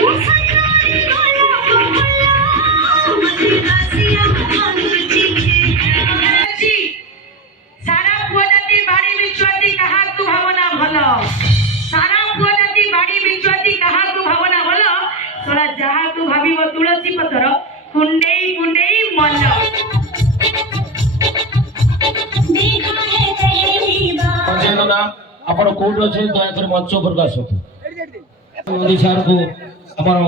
सारा पुआ जाति बाड़ी बिचुआती कहा तू भावना भलो सारा पुआ जाति बाड़ी बिचुआती कहा तू भावना भलो तोरा जहा तू भाबिबो तुलसी पतर कुंडेई कुंडेई मन पंचायतना आपण कोड अछि दया कर मंच पर आसतु मोदी सर को हमर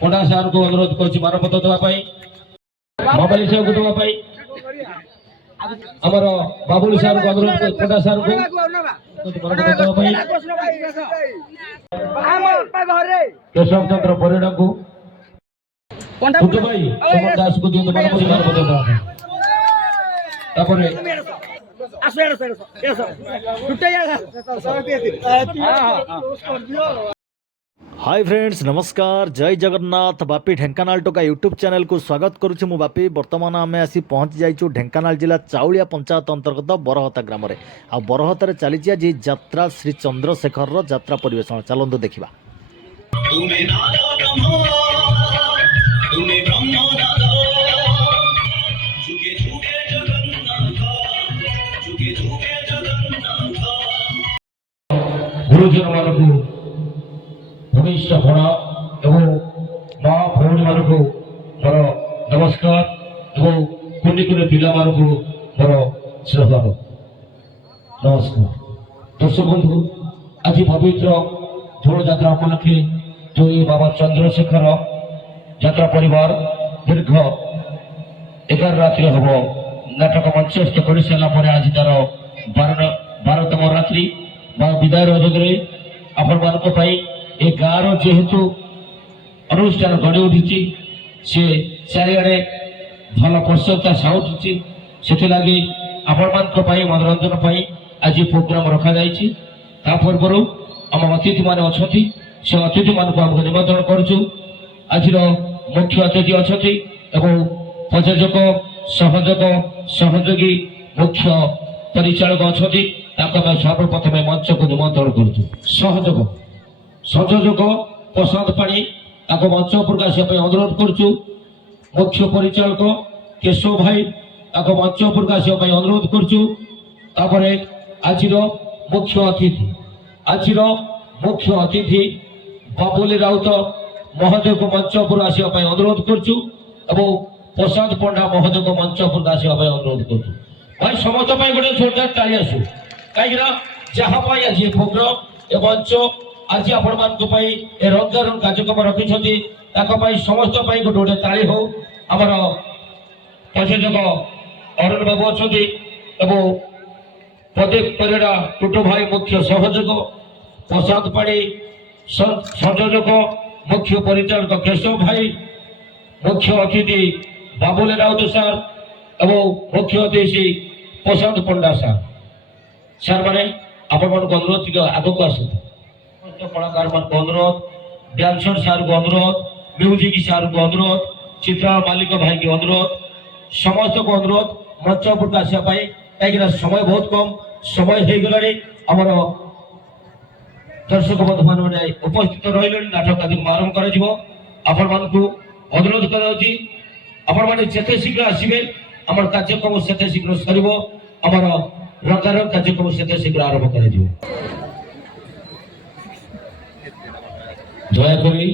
कोडा सर को अनुरोध करछि मानपत्र देबा पई मोबाइल से को देबा पई हमर बाबुल सर को अनुरोध कोडा सर को मानपत्र देबा पई केशव चंद्र परिडा को कुटु भाई समर दास को दियो मानपत्र देबा तापरे हाय फ्रेंड्स नमस्कार जय जगन्नाथ बापी ढेंकानाल टोका यूट्यूब चैनल को स्वागत करुच्ची मु बापी वर्तमान आम आसी पहुँच जाइछु ढेंकानाल जिला चाउलिया पंचायत अंतर्गत बरहता ग्राम में आ बरहतार चली आज यात्रा श्री चंद्रशेखर यात्रा परिवेषण चलतु देखा गुरुजन मानक भूमिष्ठ फण एवं माँ भौणी मानक मोर नमस्कार एवं कुनि कुनि पिला मानक मोर श्रद्धा नमस्कार दर्शक बंधु आज पवित्र झोड़ यात्रा उपलक्षे जो ये बाबा चंद्रशेखर यात्रा परिवार दीर्घ 11 रात्रि हम नाटक मंचस्थ कर सारापर आज तार 12तम रात्रि विदाय रजरे आपण ए गाँव जेहेतु अनुष्ठान गढ़ी उठी सी चारिड़े भल प्रशंसा साउटी से लगे आपण मनोरंजन आज प्रोग्राम रखा पूर्व आम अतिथि मान अच्छा से अतिथि मान निमंत्रण करुचु आज मुख्य अतिथि अच्छा प्रयोजक सहयोग सहयोगी मुख्य परिचालक अच्छा सर्वप्रथम मंच को निमंत्रण करुचु संयोजक प्रशांत पाणी मंच उपरक आसपा अनुरोध करुचु मुख्य परिचालक केशव भाई मंच उपरक आसपा अनुरोध करुचु आज मुख्य अतिथि बाबुली राउत महोदय को मंच उपर आसपा अनुरोध करुचु प्रशांत पंडा महोदय को मंच उपर आसपा अनुरोध करुचु भाई समस्त गोटे जोरदार टाणी आसू कहीं जहाँ आज प्रोग्राम ए मंच आज आपण रंगारंग कार्यक्रम रखिंट समस्त गोटे गोटे ताली हो आमर प्रयोजक अरुण बाबू अच्छा प्रदीप परिड़ा टुटू भाई मुख्य सहयोग प्रशांत पाणी संयोजक मुख्य परिचालक केशव भाई मुख्य अतिथि बाबुल राउत सार एवं मुख्य अतिथि प्रशांत पंडा सार मैंने आपण मन अनुरोध आग को आस कलाकार मान को अनुरोध डांसर सार को अनुरोध म्यूजिक सार को अनुरोध चित्रा मालिक भाई को अनुरोध समस्त को अनुरोध मंच उपरक आसपा कहीं समय बहुत कम समय हो गला आमर दर्शक बंधु मैंने उपस्थित रही नाटक आदि आरंभ कर अनुरोध कर जिते शीघ्र आसवे आम कार्यक्रम से शीघ्र सर आमर रंगारंग कार्यक्रम से शीघ्र आरंभ कर दयाकोरी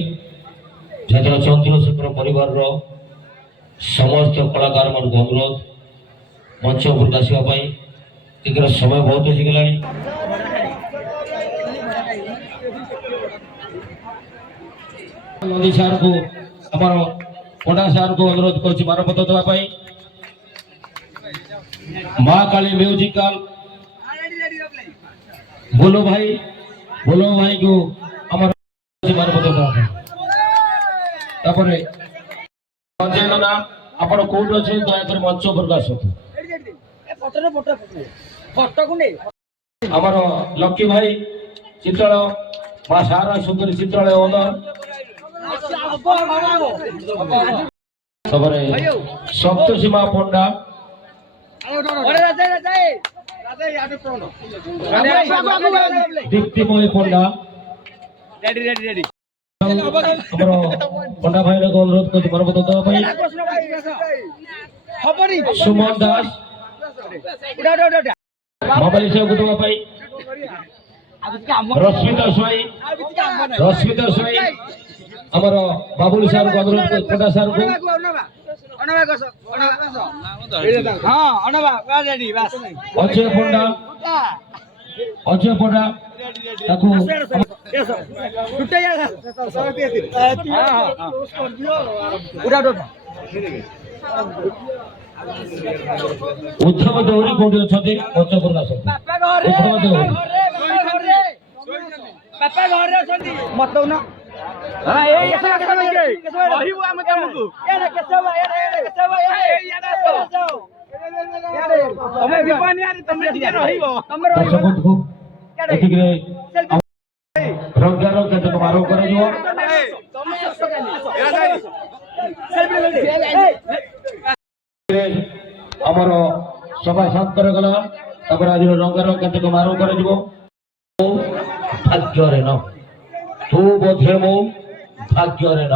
जहाँ चंद्रशेखर परिवार समस्त कलाकार मान को अनुरोध मंच उपरक आसवाई समय बहुत हो गला मोदी सर को हमर कोडा सर को अनुरोध कर मानपत्र देवाई माँ काली म्यूजिकल बोलो भाई को हमर मानपत्र देवाई पंचायतना आपण कोड अच्छे दया मंच उपरक आसतु हमर लक्की भाई चित्रालय माँ सारा सुंदरी चित्रालय ओनर सप्तसीमा पंडा दीप्तिमय पंडा ଆମର ପଣ୍ଡା ଭାଇଙ୍କୁ ଅନୁରୋଧ କରୁଛି ପର୍ବତ ଦେବା ପାଇଁ। ସୁମନ ଦାସ ମୋବାଇଲ ସେବକୁ ଦେବା ପାଇଁ। ରଶ୍ମିତା ସ୍ୱାଇଁ ଆମର ବାବୁଲ ସାର୍ଙ୍କୁ ଅନୁରୋଧ କରୁଛି ପଣ୍ଡା ସାର୍ଙ୍କୁ। ଅଜୟ ପଣ୍ଡା ତାକୁ ଉଦ୍ଧବ ଦେଉରୀ କୋଉଠି ଅଛନ୍ତି? ପଞ୍ଚପୁର ଆସନ୍ତୁ। ଉଦ୍ଧବ ଦେଉରୀ ଦର୍ଶକଙ୍କୁ ଏତିକିରେ ରଙ୍ଗାର କେତେକ ଆରମ୍ଭ କରାଯିବ। ଆମର ସଭା ଶାନ୍ତ କରାଗଲା। ତାପରେ ଆଜିର ରଙ୍ଗାର କେତେକ ଆରମ୍ଭ କରାଯିବ। ଭାଗ୍ୟରେ ନ ତୁ ବୋଧେ ମୁଁ ଭାଗ୍ୟରେ ନ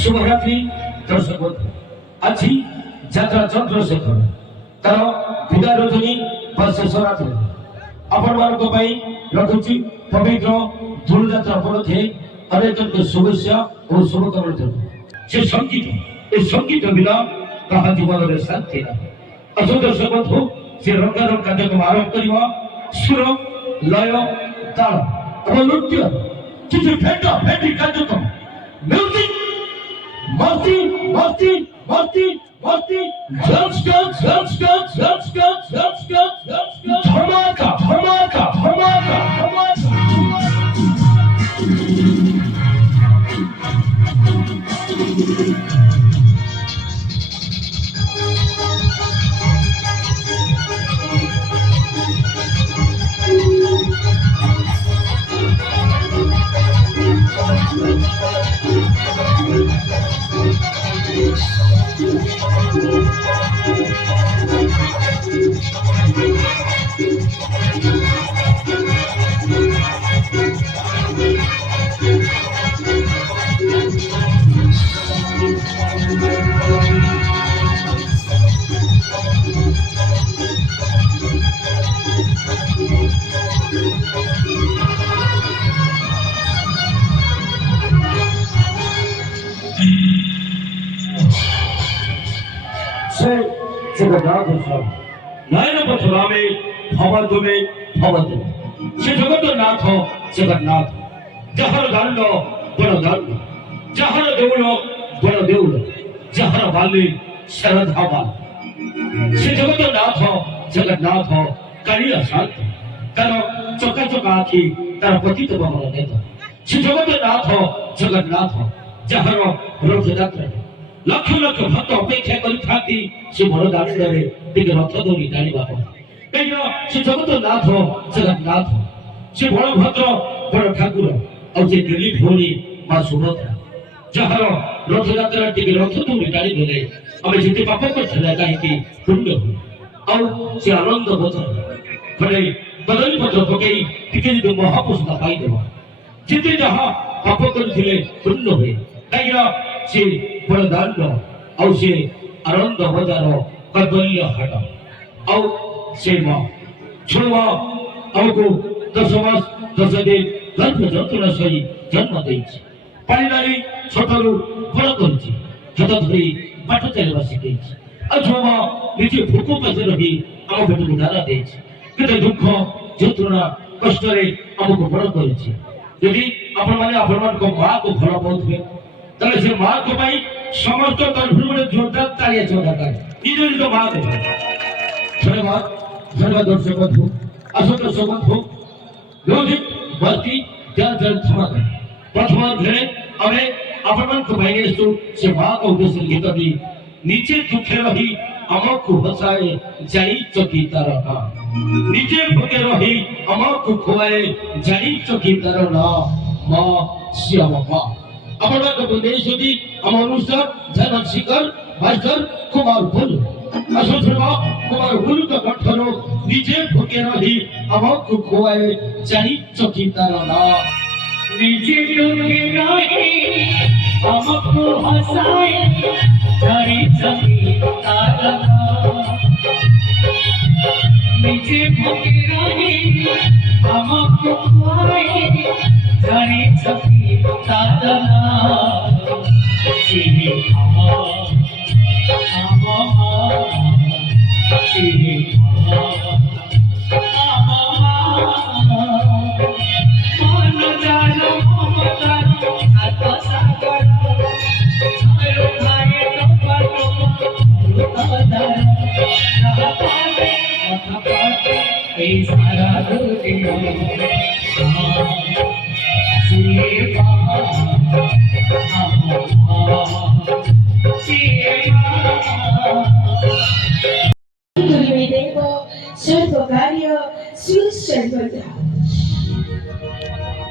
शुभरात्रि दर्शक आज जात्रा चंद्रशेखर तार विदाय रजनी शेष रात्रि आपण मानक रखुची पवित्र धूल जात्रा उपलक्षे अनेक शुभेच्छा और शुभकामना। से संगीत ए संगीत बिना कहा जीवन में शांति ना असो दर्शक बंधु से रंगारंग कार्यक्रम आरंभ करवा सुर लय ताल और नृत्य किसी भेटा भेटी कार्यक्रम म्यूजिक मस्ती मस्ती मस्ती मस्ती धमाका धमाका धमाका धमाका। 제가 나아가서 나이는 버텨라매 भवतुमे भवतु से जगत नाथ जगन्नाथ जहर दंड बड़ दंड जहर देउल बड़ देउल जहर बाली शरधावा से जगत नाथ जगन्नाथ कालिया शांत तार चका चका आखि तार पतित बहर नेता से जगत नाथ जगन्नाथ जहर रथ यात्रा लक्ष लक्ष भक्त अपेक्षा करी से बड़ दांडे टिके रथ धरी जाणवा से जगतनाथ जगन्नाथ से बलभद्र बड़ ठाकुर और से दिल्ली भौणी मां सुभद्रा जहार रथ यात्रा टिके रथ धरी जाणी देले आम जिते पाप कर कहीं पुण्य हो और से आनंद बचन खड़े कदली पत्र पकई टिके जो महापुरुष पाईदेव जिते जहाँ पाप करते पुण्य हुए कहीं से बड़ दांड और से आनंद बजार कदल्य हाट और से माँ छुआ हमको 10 मास 10 दिन गर्भ जंतुना सही जन्म देइछि पालिनारी छोटरू बड़ करछि हाथ धरी बाट चलवा शिखैछि अछुआ निजे भूख पासे रही हम पेटକୁ दाना देइछि केते दुख जंतुना कष्ट रे हमको बड़ करछि यदि आपण माने आपण को मां को भल पाउथबे तले से मां को भाई समस्त तरफ में जोरदार तालियां चौदा निजे निजे मां को धन्यवाद धन्यवाद दर्शक बंधु असत सबंधु म्यूजिक बस्ती जल जल थमक प्रथम घेरे अबे अपन को भाईनेस्तु से मां को उद्देश्य गीत दी नीचे दुखे रही अमर को हसाए जाई चकी तरह नीचे भूखे रही अमर को खुआए जाई चकी तरह ना मां श्याम मां अपन को उद्देश्य दी अमर अनुसार धन शिखर भास्कर कुमार बोल असोथवा कुमार गुरु का कंठनो नीचे भूखे रही हमको खुआए जाई चकी तरना नीचे भूखे रही हमको हंसाए जाई चकी तरना नीचे भूखे रही हमको खुआए जाई चकी तरना सीधी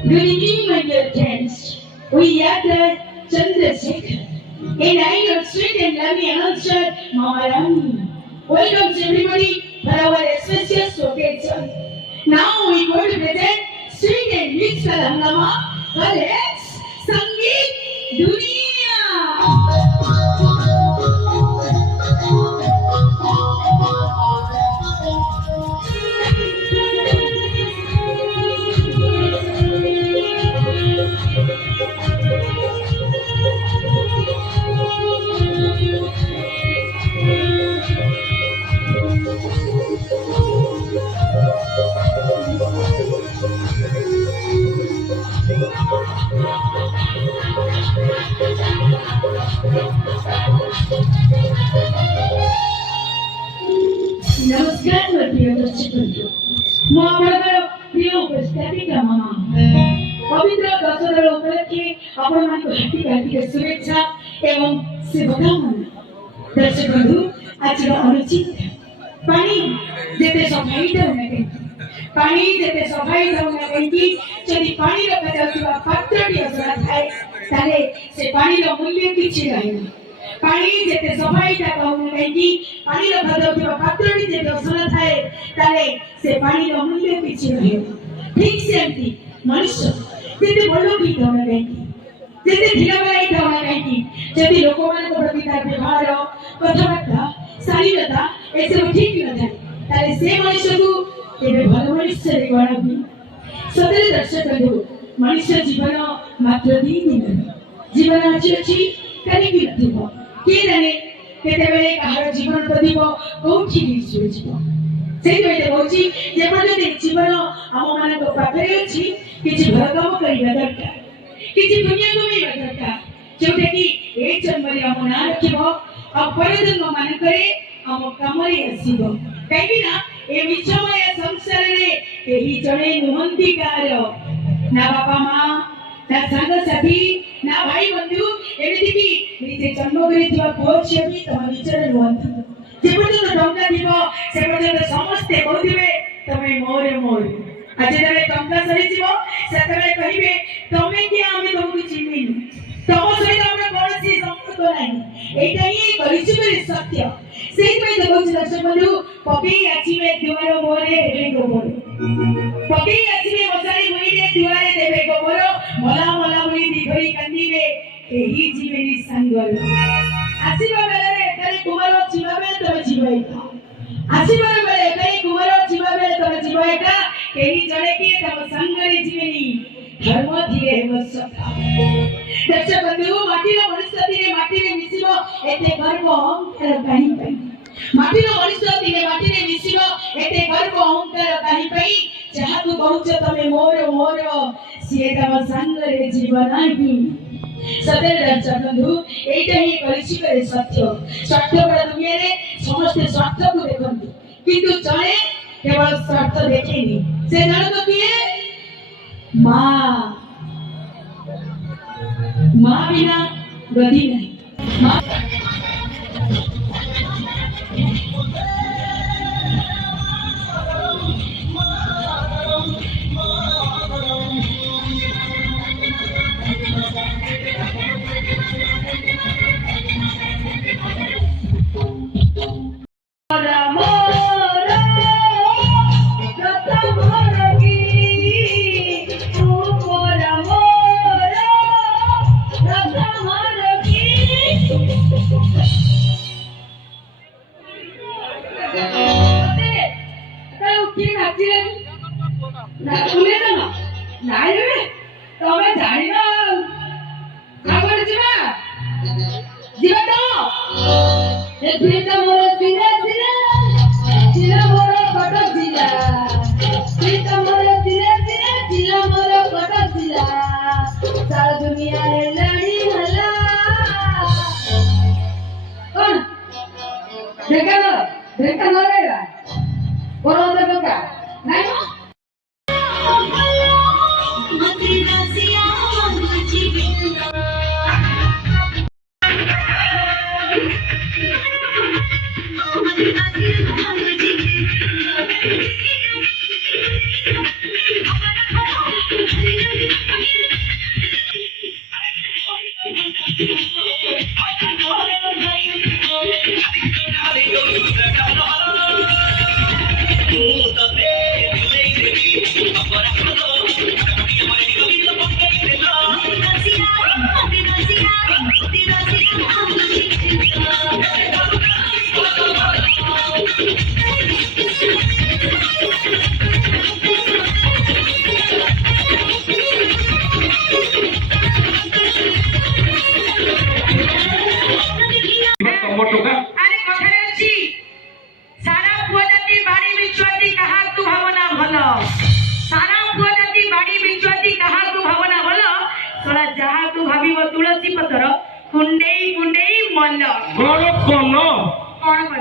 Good evening, my dear friends. We are the Chandrasekhar, and I am sweet and lovely announcer, Mama Rani. Welcome everybody for our special occasion. Now we go to present sweet and musical hangama for Let's Sangeet Duniya. नमस्कार प्रिय दर्शक बंधु मो आपनकर प्रिय उपस्थितिका मामा पवित्र दशहरा उपलक्षे आपण मान को हार्दिक हार्दिक शुभेच्छा एवं शुभकामना दर्शक बंधु आज अनुचित पानी जेते सफाई होना पानी जेते सफाई होना कहीं यदि पानी रखा जाउଥିବା पात्रटी असला थाए ताले से पानी रो मूल्य किछि रहना पानी जेते सफाईटा कहू कहीं पानी रो भदौथिबा पात्रटी जे दर्शन थाए ताले से पानी रो मूल्य किछि रहे ठीक सेमती मनुष्य जेते बोलो की कहू कहीं जेते धीरबाई कहू कहीं जेते लोक मान को प्रति तार व्यवहार कथाबार्ता शालीनता ए सब ठीक न थाए ताले से मनुष्य को केबे भल मनुष्य रे गणबी सदरे दर्शक बंधु मनुष्य जीवन मात्र 2 दिन जीवन अछि कहीं नथिबो के जाने केते बेले कहार जीवन प्रदीप कोठी दिसु जीव सेई बेले होची जे पजे जीवन हम माने को पाखरे अछि किछि घर काम करिबा दरकार किछि दुनिया को भी दरकार जोटे कि ए जन्मरे हम ना रखिबो आ परजन्म मान करे हम कामरे आसीबो काई ना ए विचमय संसार रे एही जणे नुहंती कार ना बापा मां ना संग साथी ना भाई बंधु एमिति कि निजे जन्म करिथिबा पुଅ ଝିଅ भी तम निचरे नुहंती जे पर्यंत टंका दिबो से पर्यंत समस्त कहथिबे तमे मोरे मोरे आज जबे टंका सरी जीवो सेतबे कहिबे तमे कि आमे तुमको चिन्हिनी तम सहित हमरा कोनसी संपर्क नाही एटा ही परिचय सत्य सेई पई देखो दर्शक बंधु पपी आचिबे दुआर मोरे हेबे गोबर पपी आचिबे मसारी मुइरे दुआरे देबे गोबर मला मला मुई दिघरी कंदीबे एही जीवेनी संगल आसीबा बेले एकारे कुमार जीवाबे तबे जीवाइका आसीबा बेले एकारे कुमार जीवाबे तबे जीवाइका एही जणे की तब संगरी जीवेनी धर्म धीरे बसका दर्शक बंधु माटीर मनुष्य धीरे माटीरे मिसिबो एते गर्व अहंकार काहे पई माटीर मनुष्य धीरे माटीरे मिसिबो एते गर्व अहंकार काहे पई जहा तू कहउछ तमे मोर मोर सिए तब संगरे जीवन नाही सदर दर्शक बंधु एटा ही परिचय सत्य स्वार्थ बड़ दुनिया रे समस्त स्वार्थ को देखंती किंतु जणे केवल स्वार्थ देखेनी से जण तो किए मां मां बिना गति नहीं मां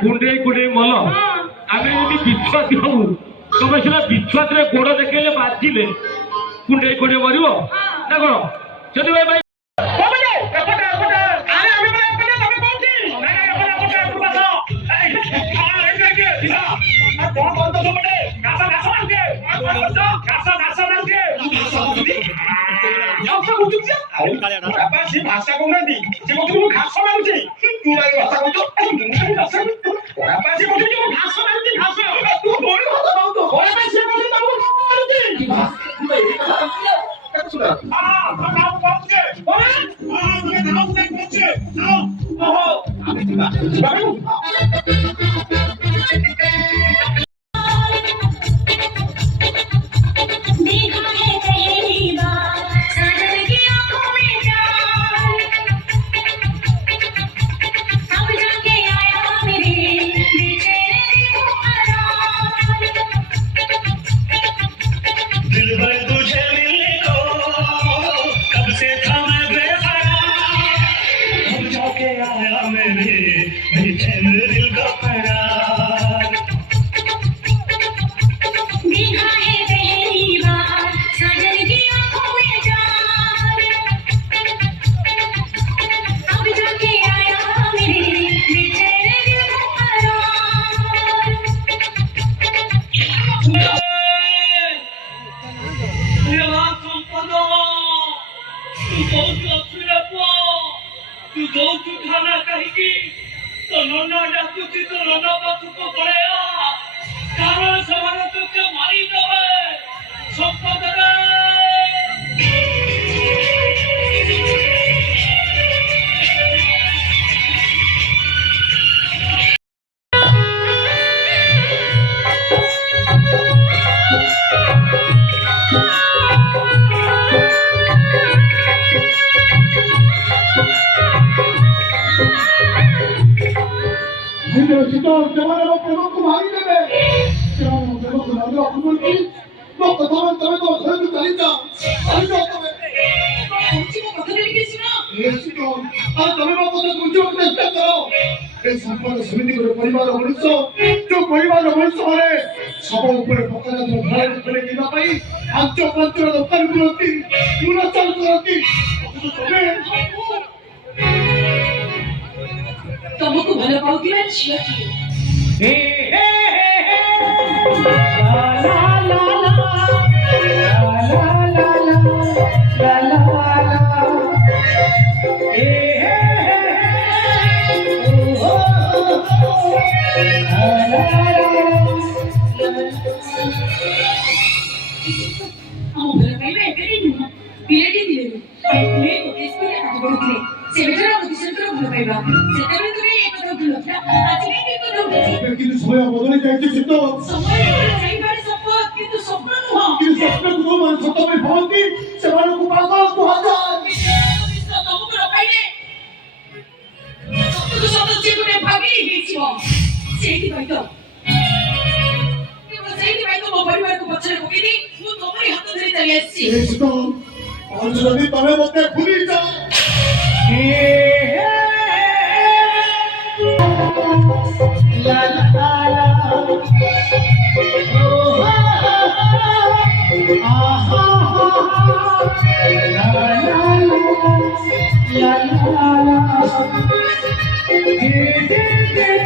कुंडे कुंडे मल आगे यदि विश्वास हबु तबे सिना विश्वास रे गोड़ देखेले बाजिले कुंडे कुंडे मरिबो ना कोन जदि भाई भाई कोबे एपटे एपटे अरे अभी भाई एपटे तबे कोनची नहीं नहीं एपटे एपटे अरे दिला कोन कोन तो कोबे घासा घासा मारके घासा घासा मारके याव सब उठुछ अरे बाबा सी भाषा कोन दी जे को घासा मारुची देखा है पहली बार साजन की आंखों में प्यार अब जाके आया मेरे बेचैन दिल को करार दिल भर तुझे मिलने को कब से था मैं बेकरार अब जाके आया मेरे बेचैन दिल का करार देखा है पहली बार साजन की आंखों में प्यार अब जाके आया मेरे बेचैन दिल को करार ତୁ ଦଉଛୁ ଖାନା କାହିଁକି ତୋ ନନା ଡାକୁଛି ତୋ ନନା ପାଖକୁ ପଳେଇଆ କାରଣ ସେମାନେ ତୋତେ ମାରିଦେବେ ସମ୍ପଦରେ ସେମାନଙ୍କ ପ୍ରେମକୁ ମାରିଦେବେ ସେମାନଙ୍କ ପ୍ରେମକୁ ମାରିବା ପୂର୍ବରୁ ମୋ କଥା ମାନେ ତମେ ତମ ଘରକୁ ଚାଲିଯାଅ ତମେ ଆଉ ତମେ ମୋ କଥା ବୁଝିବାକୁ ଚେଷ୍ଟା କର ଏ ସମ୍ପର୍କ ସେମିତି ଗୋଟେ ପରିବାର ମଣିଷ ଯୋଉ ପରିବାର ମଣିଷ ମାନେ ଶବ ଉପରେ ପକାଯାଉଥିବା ଘରେ ଉପରେ ଯିବା ପାଇଁ ପାଞ୍ଚ ପାଞ୍ଚର ଦୋକାନ କରନ୍ତି ଲୁଣ ଚାଲ କରନ୍ତି ତମେ ତମକୁ ଭଲ ପାଉଥିବା ଝିଅଟିଏ ଆମ ଭଲ ପାଇବା ଏବେ ନୁହଁ ପିଲାଟି ଦିନରୁ ତୁମେ ଗୋଟେ ସ୍କୁଲରେ ପାଠ ପଢୁଥିଲେ ସେବେଠାରୁ ପ୍ରତିଶତର ଭଲ ପାଇବା ସେତେବେଳେ ତୁମେ ଏ କଥା ଉଠୁନଥିଲା ଆଜି କାହିଁ ଏ କଥା ଉଠୁଛି କିନ୍ତୁ ସମୟ ବଦଳି ଯାଇଛି ଶୀତ ସମୟ ଯାଇପାରେ ସତ କିନ୍ତୁ ସ୍ୱପ୍ନ ନୁହଁ କିନ୍ତୁ ସ୍ୱପ୍ନକୁ ଯୋଉମାନେ ସତ ପାଇଁ ଭାବନ୍ତି ସେମାନଙ୍କୁ ପାଗଳ କୁହାଯାଏ ତମକୁ ନ ପାଇଲେ ସତକୁ ସତ ଯିଏ ଗୋଟେ ଭାଗିଲି ହେଇଯିବ ସେଇଥିପାଇଁ ତ ସେଇଥିପାଇଁ ତ ମୋ ପରିବାରକୁ ପଛରେ ପକେଇଦେଇ ମୁଁ ତମରି ହାତ ଧରି ଚାଲି ଆସିଛି ଶୀତ ଯଦି ତମେ ମତେ ଭୁଲି ଯାଅ La la la